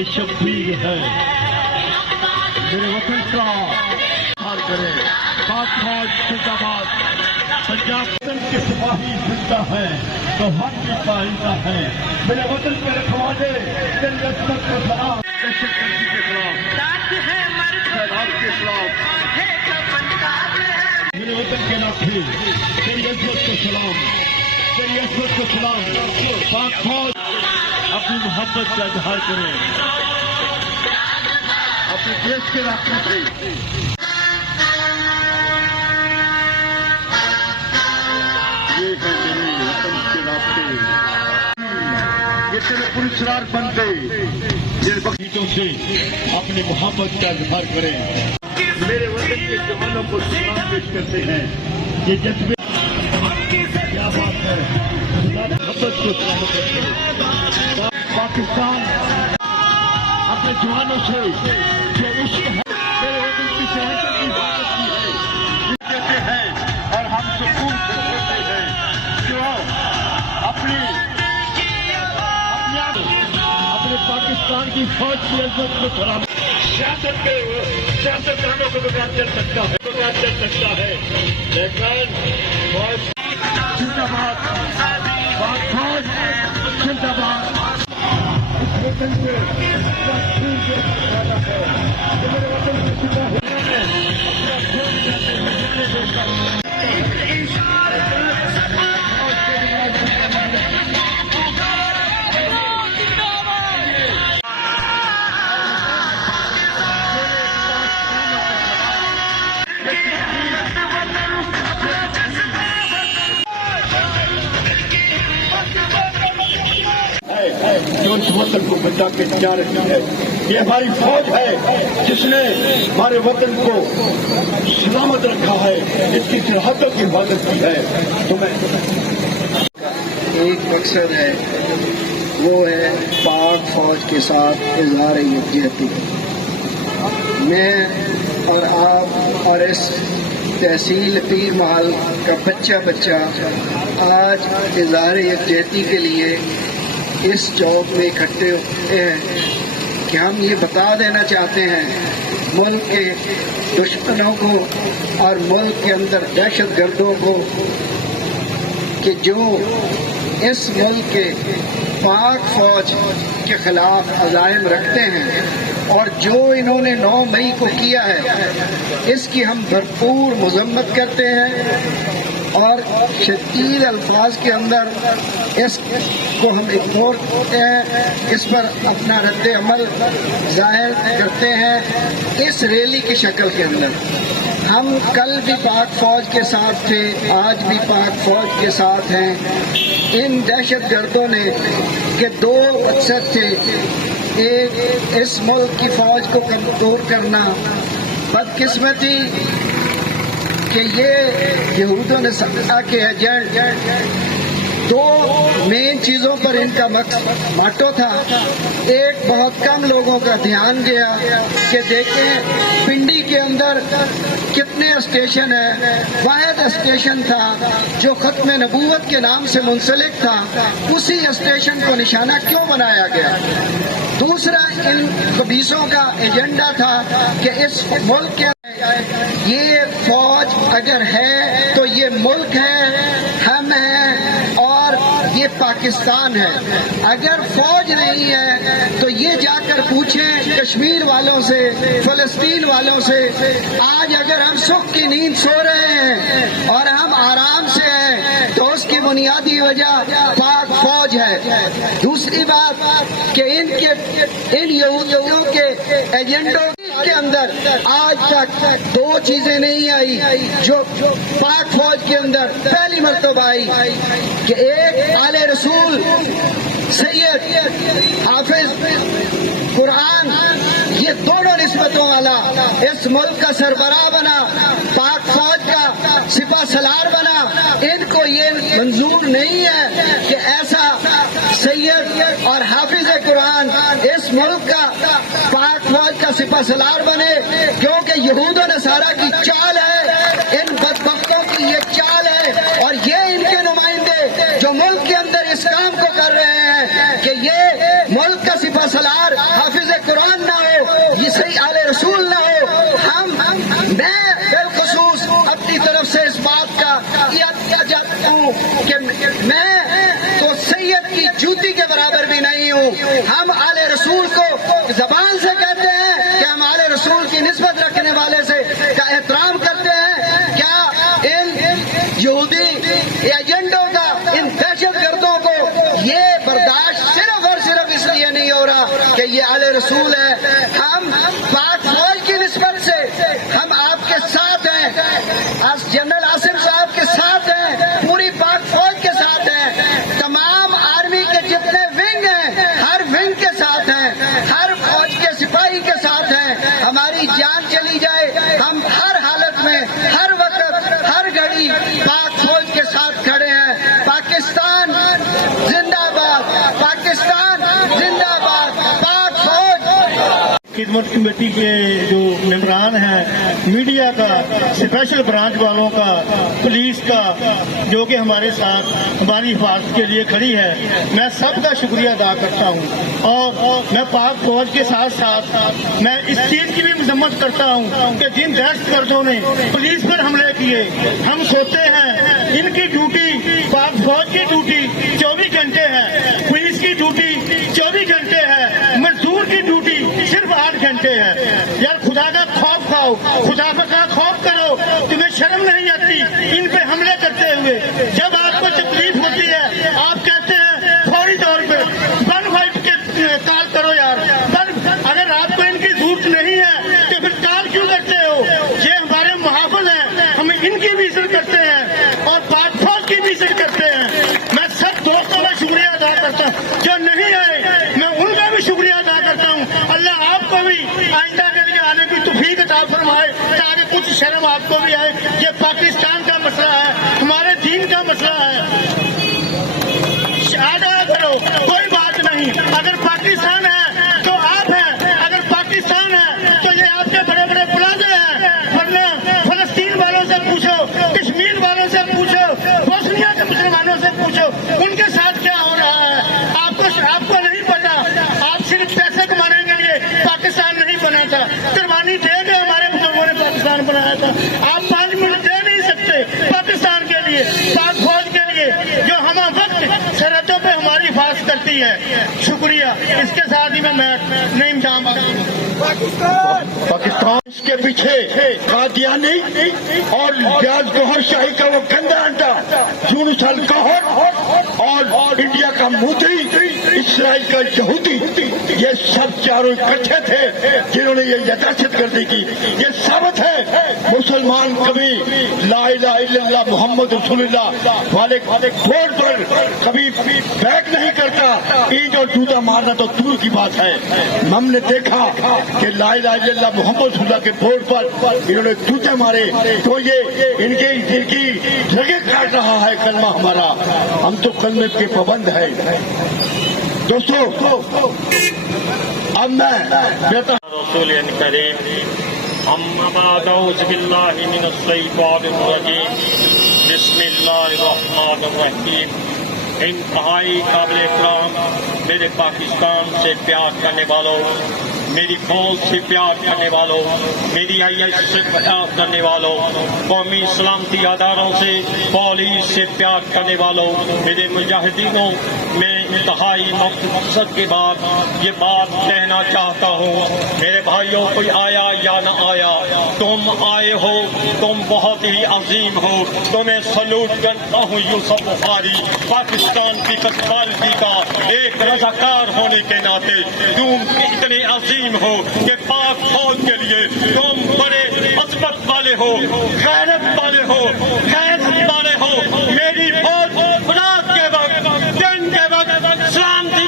میں شبیر ہے میرے وطن کا حال کرے پاک فوج زندہ باد پنجاب کے سپاہی زندہ ہے تو ہم بھی پائندہ ہے میرے وطن کے رکھوانے تیری عظمت کو سلام دہشت گردی کے خلاف سیلاب کے خلاف میرے وطن کے ناخے تیری عظمت کو سلام تیری عظمت کو سلام پاک فوج اپنی محبت کا اظہار کریں اپنے دیش کے راستے سے یہ ہے میرے وطن کے راستے یہ تیرے پرسرار بندے جن بخشیوں سے اپنی محبت کا اظہار کریں میرے وطن کے جوانوں کو سلام پیش کرتے ہیں یہ جذبے کیا بات ہے محبت کو سلامت کرتے ہیں پاکستان اپنے جوانوں سے جو عشق ہے میرے وطن کی شہادت کی حفاظت کی ہے کہتے ہیں اور ہم سکون سے سوتے ہیں جو اپنے پاکستان کی فوج کی عزت کو سلام سیاستدانوں کو بغیر چل سکتا ہے لیکن فوج زندہ باد پاک فوج زندہ باد وطن سے میرے وطن کے سپاہی جو اس وطن کو بچا کے جا رہی ہے یہ ہماری فوج ہے جس نے ہمارے وطن کو سلامت رکھا ہے اس کی سرحدوں کی حفاظت کی ہے ایک مقصد ہے وہ ہے پاک فوج کے ساتھ اظہار یکجہتی میں اور آپ اور اس تحصیل پیر محل کا بچہ آج اظہار یکجہتی کے لیے اس چوک میں اکٹھے ہوئے ہیں کہ ہم یہ بتا دینا چاہتے ہیں ملک کے دشمنوں کو اور ملک کے اندر دہشت گردوں کو کہ جو اس ملک کے پاک فوج کے خلاف عزائم رکھتے ہیں اور جو انہوں نے 9 مئی کو کیا ہے اس کی ہم بھرپور مذمت کرتے ہیں اور شدید الفاظ کے اندر اس کو ہم اگنور کرتے ہیں اس پر اپنا رد عمل ظاہر کرتے ہیں اس ریلی کی شکل کے اندر ہم کل بھی پاک فوج کے ساتھ تھے آج بھی پاک فوج کے ساتھ ہیں ان دہشت گردوں نے کہ 2 مقصد تھے ایک اس ملک کی فوج کو کمزور کرنا بدقسمتی کہ یہ یہود و نصارہ کے ایجنٹ 2 مین چیزوں پر ان کا ماٹو تھا ایک بہت کم لوگوں کا دھیان گیا کہ دیکھیں پنڈی کے اندر کتنے اسٹیشن ہیں واحد اسٹیشن تھا جو ختم نبوت کے نام سے منسلک تھا اسی اسٹیشن کو نشانہ کیوں بنایا گیا دوسرا ان خبیثوں کا ایجنڈا تھا کہ اس ملک کے یہ فوج اگر ہے تو یہ ملک ہے ہم ہیں اور یہ پاکستان ہے اگر فوج نہیں ہے تو یہ جا کر پوچھیں کشمیر والوں سے فلسطین والوں سے آج اگر ہم سکھ کی نیند سو رہے ہیں اور ہم آرام سے ہیں تو اس کی بنیادی وجہ پاک فوج ہے دوسری بات کہ ان یہودیوں کے ایجنڈوں کے اندر آج تک 2 چیزیں نہیں آئی جو پاک فوج کے اندر پہلی مرتبہ آئی کہ ایک آل رسول سید حافظ قرآن یہ دونوں نسبتوں والا اس ملک کا سربراہ بنا پاک فوج کا سپہ سالار بنا ان کو یہ منظور نہیں ہے کہ ایسا سید اور حافظ قرآن اس ملک کا پاک فوج کا سپہ سالار بنے کیونکہ یہود و نصارہ کی چال ہے ان بدبختوں کی یہ چال ہے اور یہ ان کے نمائندے جو ملک کے اندر اس کام کو کر رہے ہیں کہ یہ ملک کا سپہ سالار حافظ سے اس بات کا کیا جاتا ہوں کہ میں تو سید کی جوتی کے برابر بھی نہیں ہوں. ہم آل رسول کو زبان سے کہتے ہیں کہ ہم آل رسول کی نسبت رکھنے والے سے کا احترام کرتے ہیں. کیا ان یہودی ایجنٹوں کا، ان دہشت گردوں کو یہ برداشت صرف اور صرف اس لیے نہیں ہو رہا کہ یہ آل رسول ہے؟ ہم پاک فوج کی نسبت سے ہم آپ کے ساتھ ہیں، جنرل عاصم صاحب کے ساتھ ہیں، پوری پاک فوج کے ساتھ ہیں، تمام آرمی کے جتنے ونگ ہیں ہر ونگ کے ساتھ ہیں، ہر فوج کے سپاہی کے ساتھ ہیں. ہماری جان چلی جائے ہم ہر حالت میں، ہر وقت، ہر گھڑی پاک فوج کے ساتھ کھڑے ہیں. پاکستان زندہ باد، پاکستان زندہ باد، پاک فوج. خدمت کمیٹی کے جو ممبران ہیں، میڈیا کا، اسپیشل برانچ والوں کا، پولیس کا، جو کہ ہمارے ساتھ ہماری حفاظت کے لیے کھڑی ہے، میں سب کا شکریہ ادا کرتا ہوں. اور میں پاک فوج کے ساتھ ساتھ میں اس چیز کی بھی مذمت کرتا ہوں کہ جن دہشت گردوں نے پولیس پر حملے کیے، ہم سوچتے ہیں ان کی ڈیوٹی، پاک فوج کی ڈیوٹی 24 گھنٹے ہے، پولیس کی ڈیوٹی 24 گھنٹے ہے، مزدور کی ڈیوٹی صرف 8 گھنٹے ہے. یار خدا کا خوف کھاؤ، خدا کا خوف کرو. تمہیں شرم نہیں آتی ان پہ حملے کرتے ہوئے؟ جب آپ کو تکلیف ہوتی ہے آپ کہتے ہیں فوری طور پہ 1-5 کے کال کرو. یار اگر آپ کو ان کی ضرورت نہیں ہے تو پھر کال کیوں کرتے ہو؟ یہ ہمارے محافظ ہیں، ہم ان کی بھی عزت کرتے ہیں اور پاک فوج کی بھی عزت کرتے ہیں. میں سب دوستوں کا شکریہ ادا کرتا ہوں، جو نہیں آئے میں ان کا بھی شکریہ ادا کرتا ہوں. اللہ آپ کو بھی آئندہ کے لیے آنے کی توفیق عطا فرمائے تاکہ کچھ شرم آپ کو بھی آئے. یہ پاکستان کا مسئلہ ہے، ہمارے دین کا مسئلہ ہے. آگاہ کرو، کوئی بات نہیں. اگر پاکستان ہے تو آپ ہیں، اگر پاکستان ہے تو یہ آپ کے بڑے بڑے پلازے ہیں. ورنہ فلسطین والوں سے پوچھو، کشمیر والوں سے پوچھو، بوسنیا کے مسلمانوں سے پوچھو ان کے ساتھ کیا ہو رہا ہے. آپ کو نہیں پتا. آپ صرف پیسے کمانے کے لیے پاکستان نہیں بنا تھا، قربانی دے کے ہمارے بزرگوں نے پاکستان بنایا تھا. آپ 5 منٹ دے نہیں سکتے پاکستان کے لیے، پاک فوج کے لیے جو ہم وقت سرحدوں پہ ہماری حفاظت کرتی ہے. شکریہ. اس کے ساتھ ہی میں نہیں جام پاکستان اس کے پیچھے قادیانی اور بیاض گوہر شاہی کا وہ گندا انڈا، یونس القہر اور انڈیا کا مودی، اسرائیل کا یہودی، یہ سب چاروں اکٹھے تھے جنہوں نے یہ دہشت گردی کی. یہ ثابت ہے مسلمان کبھی لا الہ الا اللہ محمد رسول اللہ والے بورڈ پر کبھی بیک نہیں کرتا. اینٹ اور جوتا مارنا تو دور کی بات ہے. ہم نے دیکھا کہ لا الہ الا اللہ محمد رسول اللہ کے بورڈ پر انہوں نے جوتے مارے تو یہ ان کی جگہ کاٹ رہا ہے کلمہ ہمارا. ہم تو کلمے کے پابند ہیں. دوستو اب میں رسول کریم اما بعد اعوذ باللہ من الشیطان الرجیم بسم اللہ الرحمن الرحیم. انتہائی قابل احترام میرے پاکستان سے پیار کرنے والوں، میری فوج سے پیار کرنے والوں، میری عیش سے پیار کرنے والوں، قومی سلامتی اداروں سے، پولیس سے پیار کرنے والوں، میرے مجاہدینوں، میں انتہائی مقصد کے بعد یہ بات کہنا چاہتا ہوں. میرے بھائیوں، کوئی آیا یا نہ آیا، تم آئے ہو، تم بہت ہی عظیم ہو. تمہیں سلوٹ کرتا ہوں. یوسف بخاری پاکستان کی کسبالگی کا ایک رضاکار ہونے کے ناطے تم اتنے عظیم ہو کہ پاک فوج کے لیے تم بڑے عظمت والے ہو، غیرت والے ہو، غیرت والے ہو. میری فوج رات کے وقت، دن کے وقت، سلامتی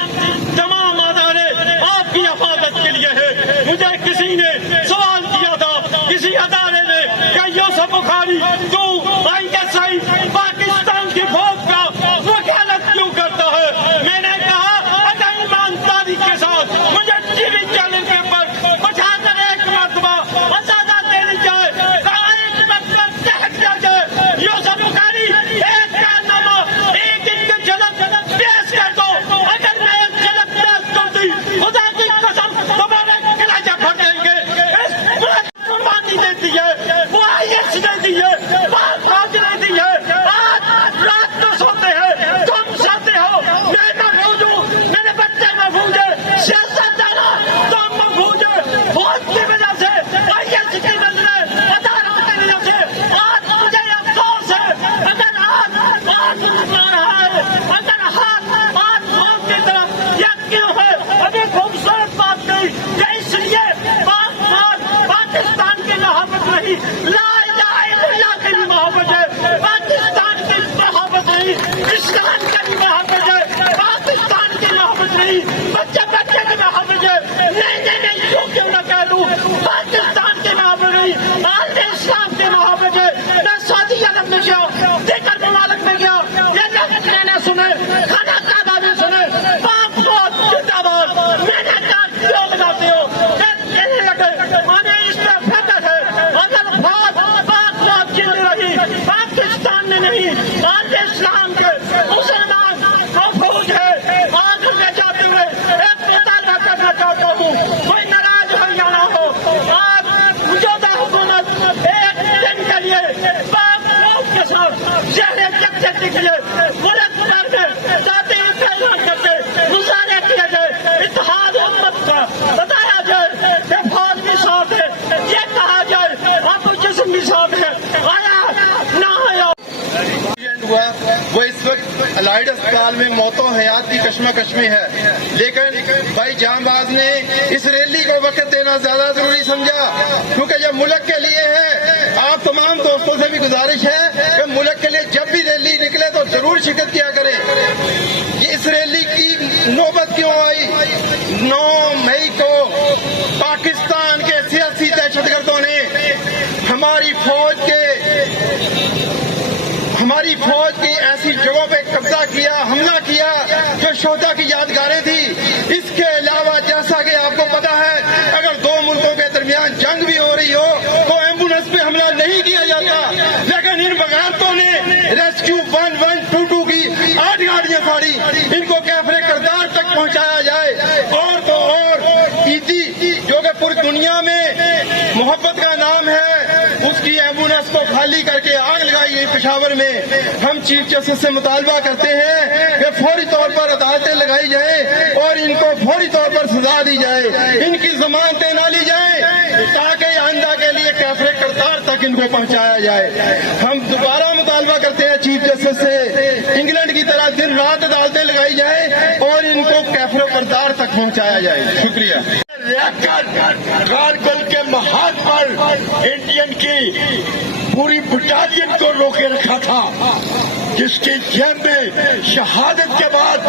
تمام ادارے آپ کی حفاظت کے لیے ہے. مجھے کسی نے سوال کیا تھا، کسی ادارے نے، کہ یوسف بخاری تو ISI پاکستان کی فوج کا وکالت کیوں کرتا ہے؟ میں نے کہا اگر ایمانداری کے ساتھ مجھے ٹی وی چینل کے اوپر بٹھا کر ایک مرتبہ آزادہ دینی جائے، ایک مرتبہ کہہ دیا جائے یوسف نہیں، اسلام کا بھی محافظ ہے، پاکستان کی محافظ نہیں، بچے بچے کی محافظ ہے، نہیں یوں کیوں نہ کہہ دوں، پاکستان کے محافظ نہیں، عالم اسلام کے محافظ ہے۔ میں سعودی عرب میں گیا، دیگر ممالک میں گیا، یہ لفظ میں نے سنے، خانہ کعبہ بھی سنے، پاک فوج زندہ باد۔ میں نے کہا کیوں بناتے ہو؟ کہنے لگے ہمیں اس پہ فخر ہے، اگر فوج پاک فوج جیت رہی پاکستان میں نہیں، عالم اسلام کے مسلمان وہ فوج ہے۔ آج میں جاتے ہوئے ایک مطالبہ کرنا چاہتا ہوں، کوئی ناراض ہو یا نہ ہو، آج موجودہ حکومت ایک دن کے لیے پاک فوج کے ساتھ شہر یکجہتی کے لیے ملک بھر میں ذاتی اعلان کر کے مظاہرے کیے گئے، اتحاد امت کا بتایا جائے کہ فوج بھی ساتھ ہے، یہ کہا جائے اپوزیشن بھی ساتھ ہے، آیا نہ آیا۔ ہوا وہ اس وقت الائڈ اسپتال میں موت و حیات کی کشمکش میں ہے، لیکن بھائی جاں باز نے اس ریلی کو وقت دینا زیادہ ضروری سمجھا، کیونکہ یہ ملک کے لیے ہے۔ آپ تمام دوستوں سے بھی گزارش ہے کہ ملک کے لیے جب بھی ریلی نکلے تو ضرور شرکت کیا کریں۔ یہ اس ریلی کی نوبت کیوں آئی؟ 9 مئی کو پاکستان کے سیاسی دہشت گردوں نے ہماری فوج کی ایسی جگہوں پہ قبضہ کیا، حملہ کیا جو شہداء کی یادگاریں تھی۔ اس کے علاوہ جیسا کہ آپ کو پتا ہے اگر دو ملکوں کے درمیان جنگ بھی ہو رہی ہو تو ایمبولینس پہ حملہ نہیں کیا جاتا، لیکن ان بغیرتوں نے ریسکیو 1122 کی 8 گاڑیاں پھاڑی، ان کو کیفر کردار تک پہنچایا جائے۔ اور تو اور ایدی جو کہ پوری دنیا میں محبت کا نام ہے، اس کی ایمبولینس کو خالی کر کے آگ لگائی گئی پشاور میں۔ ہم چیف جسٹس سے مطالبہ کرتے ہیں کہ فوری طور پر عدالتیں لگائی جائیں اور ان کو فوری طور پر سزا دی جائے، ان کی ضمانتیں نہ لی جائیں تاکہ آئندہ کے لیے کیفر کردار تک ان کو پہنچایا جائے۔ ہم دوبارہ مطالبہ کرتے ہیں چیف جسٹس سے انگلینڈ کی طرح دن رات عدالتیں لگائی جائیں اور ان کو کیفر کردار تک پہنچایا جائے۔ شکریہ۔ کارگل کے محاذ پر انڈین کی پوری بٹالین کو روکے رکھا تھا، جس کی جیب میں شہادت کے بعد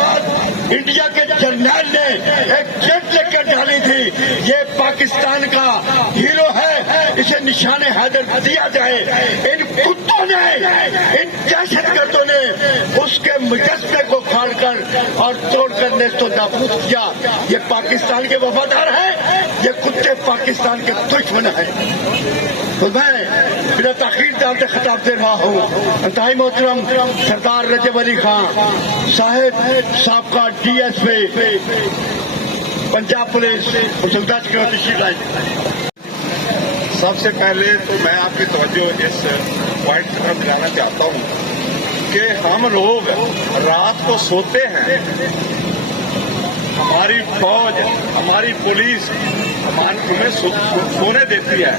انڈیا کے جرنیل نے ایک جیٹ لے کر ڈالی تھی۔ یہ پاکستان کا ہیرو ہے، اسے نشان حیدر دیا جائے۔ ان کتوں نے، ان دہشت گردوں نے اس کے مجسمے کو پھاڑ کر اور توڑ کر نیست و نابود کیا۔ یہ پاکستان کے وفادار ہیں، یہ کتے پاکستان کے دشمن ہیں۔ تو میں بلا تاخیر ڈالتے خطاب دے رہا ہوں انتہائی محترم سردار رجب علی خان صاحب، سابقہ DSP پنجاب پولیس، تشریف لائیں۔ سب سے پہلے تو میں آپ کی توجہ اس پوائنٹ کی طرف دلانا چاہتا ہوں کہ ہم لوگ رات کو سوتے ہیں، ہماری فوج، ہماری پولیس ہمیں سونے دیتی ہے۔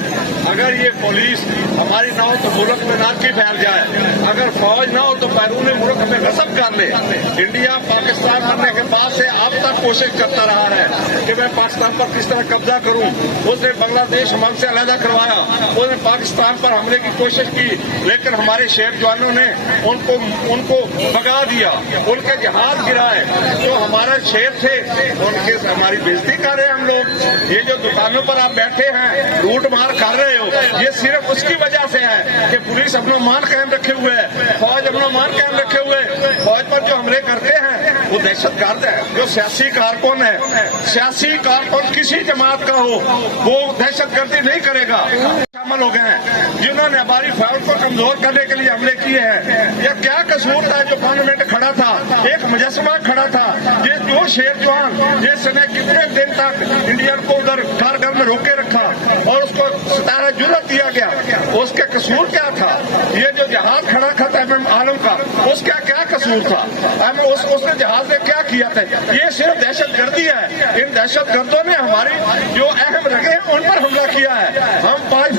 اگر یہ پولیس ہماری نہ ہو تو ملک میں ناکی پھیل جائے، اگر فوج نہ ہو تو بیرون ملک ہمیں غصب کر لے۔ انڈیا پاکستان بننے کے بعد سے اب تک کوشش کرتا رہا ہے کہ میں پاکستان پر کس طرح قبضہ کروں۔ اس نے بنگلہ دیش ہم سے علیحدہ کروایا، اس نے پاکستان پر حملے کی کوشش کی، لیکن ہمارے شیر جوانوں نے ان کو بھگا دیا، ان کے جہاز گرائے۔ جو ہمارا شیر تھے ان کے ہماری بےزتی کر رہے ہیں ہم لوگ۔ یہ جو دکانوں پر آپ بیٹھے ہیں لوٹ مار کر رہے ہو، یہ صرف اس کی وجہ سے ہے کہ پولیس اپنا مان قائم رکھے ہوئے ہے، فوج اپنا مان قائم رکھے ہوئے۔ فوج پر جو حملے کرتے ہیں وہ دہشت گرد ہے۔ جو سیاسی کارکن ہے، سیاسی کارکن کسی جماعت کا ہو، وہ دہشت گردی نہیں کرے گا۔ شامل ہو گئے ہیں جنہوں نے ہماری فوج کو کمزور کرنے کے لیے حملے کیے ہیں۔ یہ کیا قصور تھا جو پارلیمنٹ کھڑا تھا، ایک مجسمہ کھڑا تھا، یہ جو شیر جوان جس نے کتنے دن تک انڈین کو ادھر کارگل میں روکے رکھا اور اس کو 17 جرأت دیا گیا، اس کے قصور کیا تھا؟ یہ جو جہاز کھڑا تھا MM عالم کا، اس کا کیا قصور تھا؟ اس نے جہاز نے کیا کیا تھا؟ یہ صرف دہشت گردی ہے۔ ان دہشت گردوں نے ہماری جو اہم رگے ہیں ان پر حملہ کیا ہے۔ ہم فوج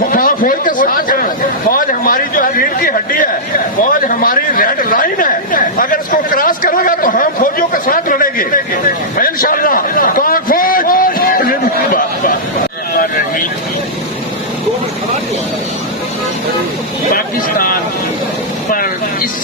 کے ساتھ ہیں، فوج ہماری جو ریڑھ کی ہڈی ہے، فوج ہماری ریڈ لائن ہے۔ اگر اس کو کراس کرے گا تو ہم فوجیوں کے ساتھ لڑیں گے انشاءاللہ۔ پاک فوج پاکستان پر اس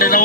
9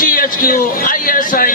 GHQ, ISI,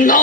9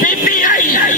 PPI